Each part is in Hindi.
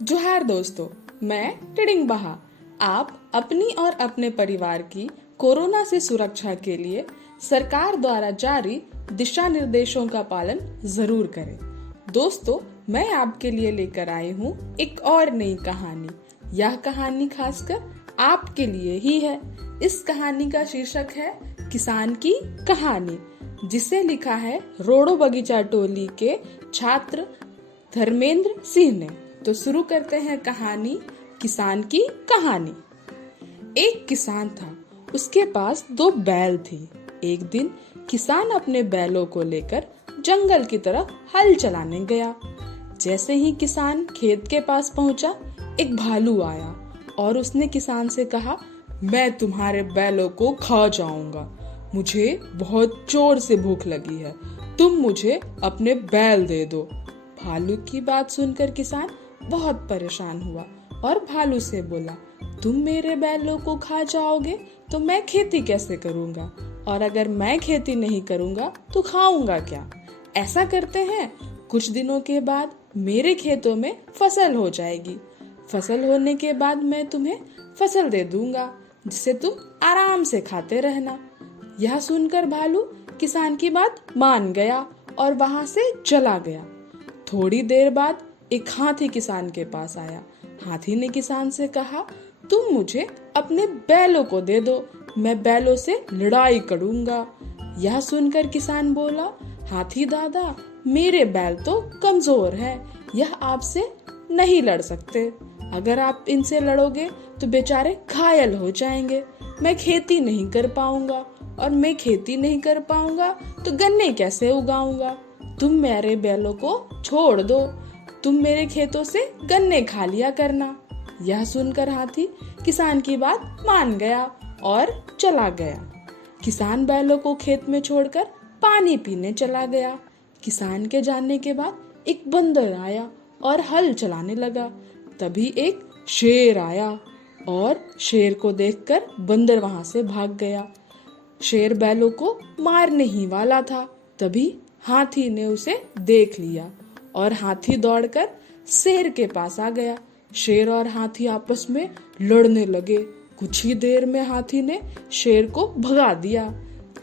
जोहार दोस्तों, मैं टिडिंग बहा। आप अपनी और अपने परिवार की कोरोना से सुरक्षा के लिए सरकार द्वारा जारी दिशा निर्देशों का पालन जरूर करें। दोस्तों, मैं आपके लिए लेकर आई हूँ एक और नई कहानी। यह कहानी खासकर आपके लिए ही है। इस कहानी का शीर्षक है किसान की कहानी, जिसे लिखा है रोडो बगीचा टोली के छात्र धर्मेंद्र सिंह ने। तो शुरू करते हैं कहानी, किसान की कहानी। एक किसान था, उसके पास 2 बैल थी। एक दिन किसान अपने बैलों को लेकर जंगल की तरफ हल चलाने गया। जैसे ही किसान खेत के पास पहुंचा, एक भालू आया और उसने किसान से कहा, मैं तुम्हारे बैलों को खा जाऊंगा। मुझे बहुत जोर से भूख लगी है, तुम मुझे अपने बैल दे दो। भालू की बात सुनकर किसान बहुत परेशान हुआ और भालू से बोला, तुम मेरे बैलों को खा जाओगे तो मैं खेती कैसे करूंगा, और अगर मैं खेती नहीं करूंगा तो खाऊंगा क्या। ऐसा करते हैं, कुछ दिनों के बाद मेरे खेतों में फसल हो जाएगी। फसल होने के बाद मैं तुम्हें फसल दे दूंगा, जिसे तुम आराम से खाते रहना। यह सुनकर भालू किसान की बात मान गया और वहां से चला गया। थोड़ी देर बाद एक हाथी किसान के पास आया। हाथी ने किसान से कहा, तुम मुझे अपने बैलों को दे दो, मैं बैलों से लड़ाई करूंगा। यह सुनकर किसान बोला, हाथी दादा, मेरे बैल तो कमजोर हैं, यह आपसे नहीं लड़ सकते। अगर आप इनसे लड़ोगे तो बेचारे घायल हो जाएंगे। मैं खेती नहीं कर पाऊंगा, और मैं खेती नहीं कर पाऊंगा तो गन्ने कैसे उगाऊंगा। तुम मेरे बैलों को छोड़ दो, तुम मेरे खेतों से गन्ने खा लिया करना। यह सुनकर हाथी किसान की बात मान गया और चला गया। किसान बैलों को खेत में छोड़कर पानी पीने चला गया। किसान के जाने के बाद एक बंदर आया और हल चलाने लगा। तभी एक शेर आया और शेर को देखकर बंदर वहां से भाग गया। शेर बैलों को मारने ही वाला था, तभी हाथी ने उसे देख लिया और हाथी दौड़कर शेर के पास आ गया। शेर और हाथी आपस में लड़ने लगे। कुछ ही देर में हाथी ने शेर को भगा दिया।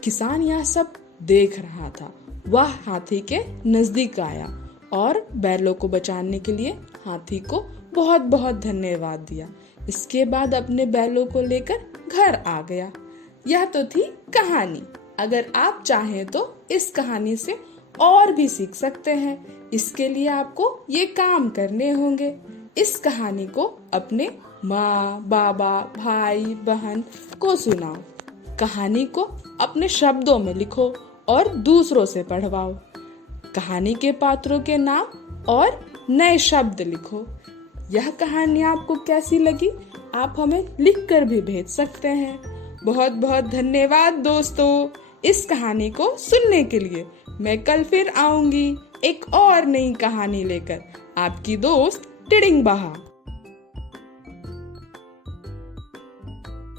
किसान यह सब देख रहा था। वह हाथी के नजदीक आया और बैलों को बचाने के लिए हाथी को बहुत बहुत धन्यवाद दिया। इसके बाद अपने बैलों को लेकर घर आ गया। यह तो थी कहानी। अगर आप चाहें तो इस कहानी से और भी सीख सकते हैं। इसके लिए आपको ये काम करने होंगे। इस कहानी को अपने माँ, बाबा, भाई, बहन को सुनाओ। कहानी को अपने शब्दों में लिखो और दूसरों से पढ़वाओ। कहानी के पात्रों के नाम और नए शब्द लिखो। यह कहानी आपको कैसी लगी, आप हमें लिखकर भी भेज सकते हैं। बहुत बहुत धन्यवाद दोस्तों, इस कहानी को सुनने के लिए। मैं कल फिर आऊंगी एक और नई कहानी लेकर। आपकी दोस्त टिडिंग बहा।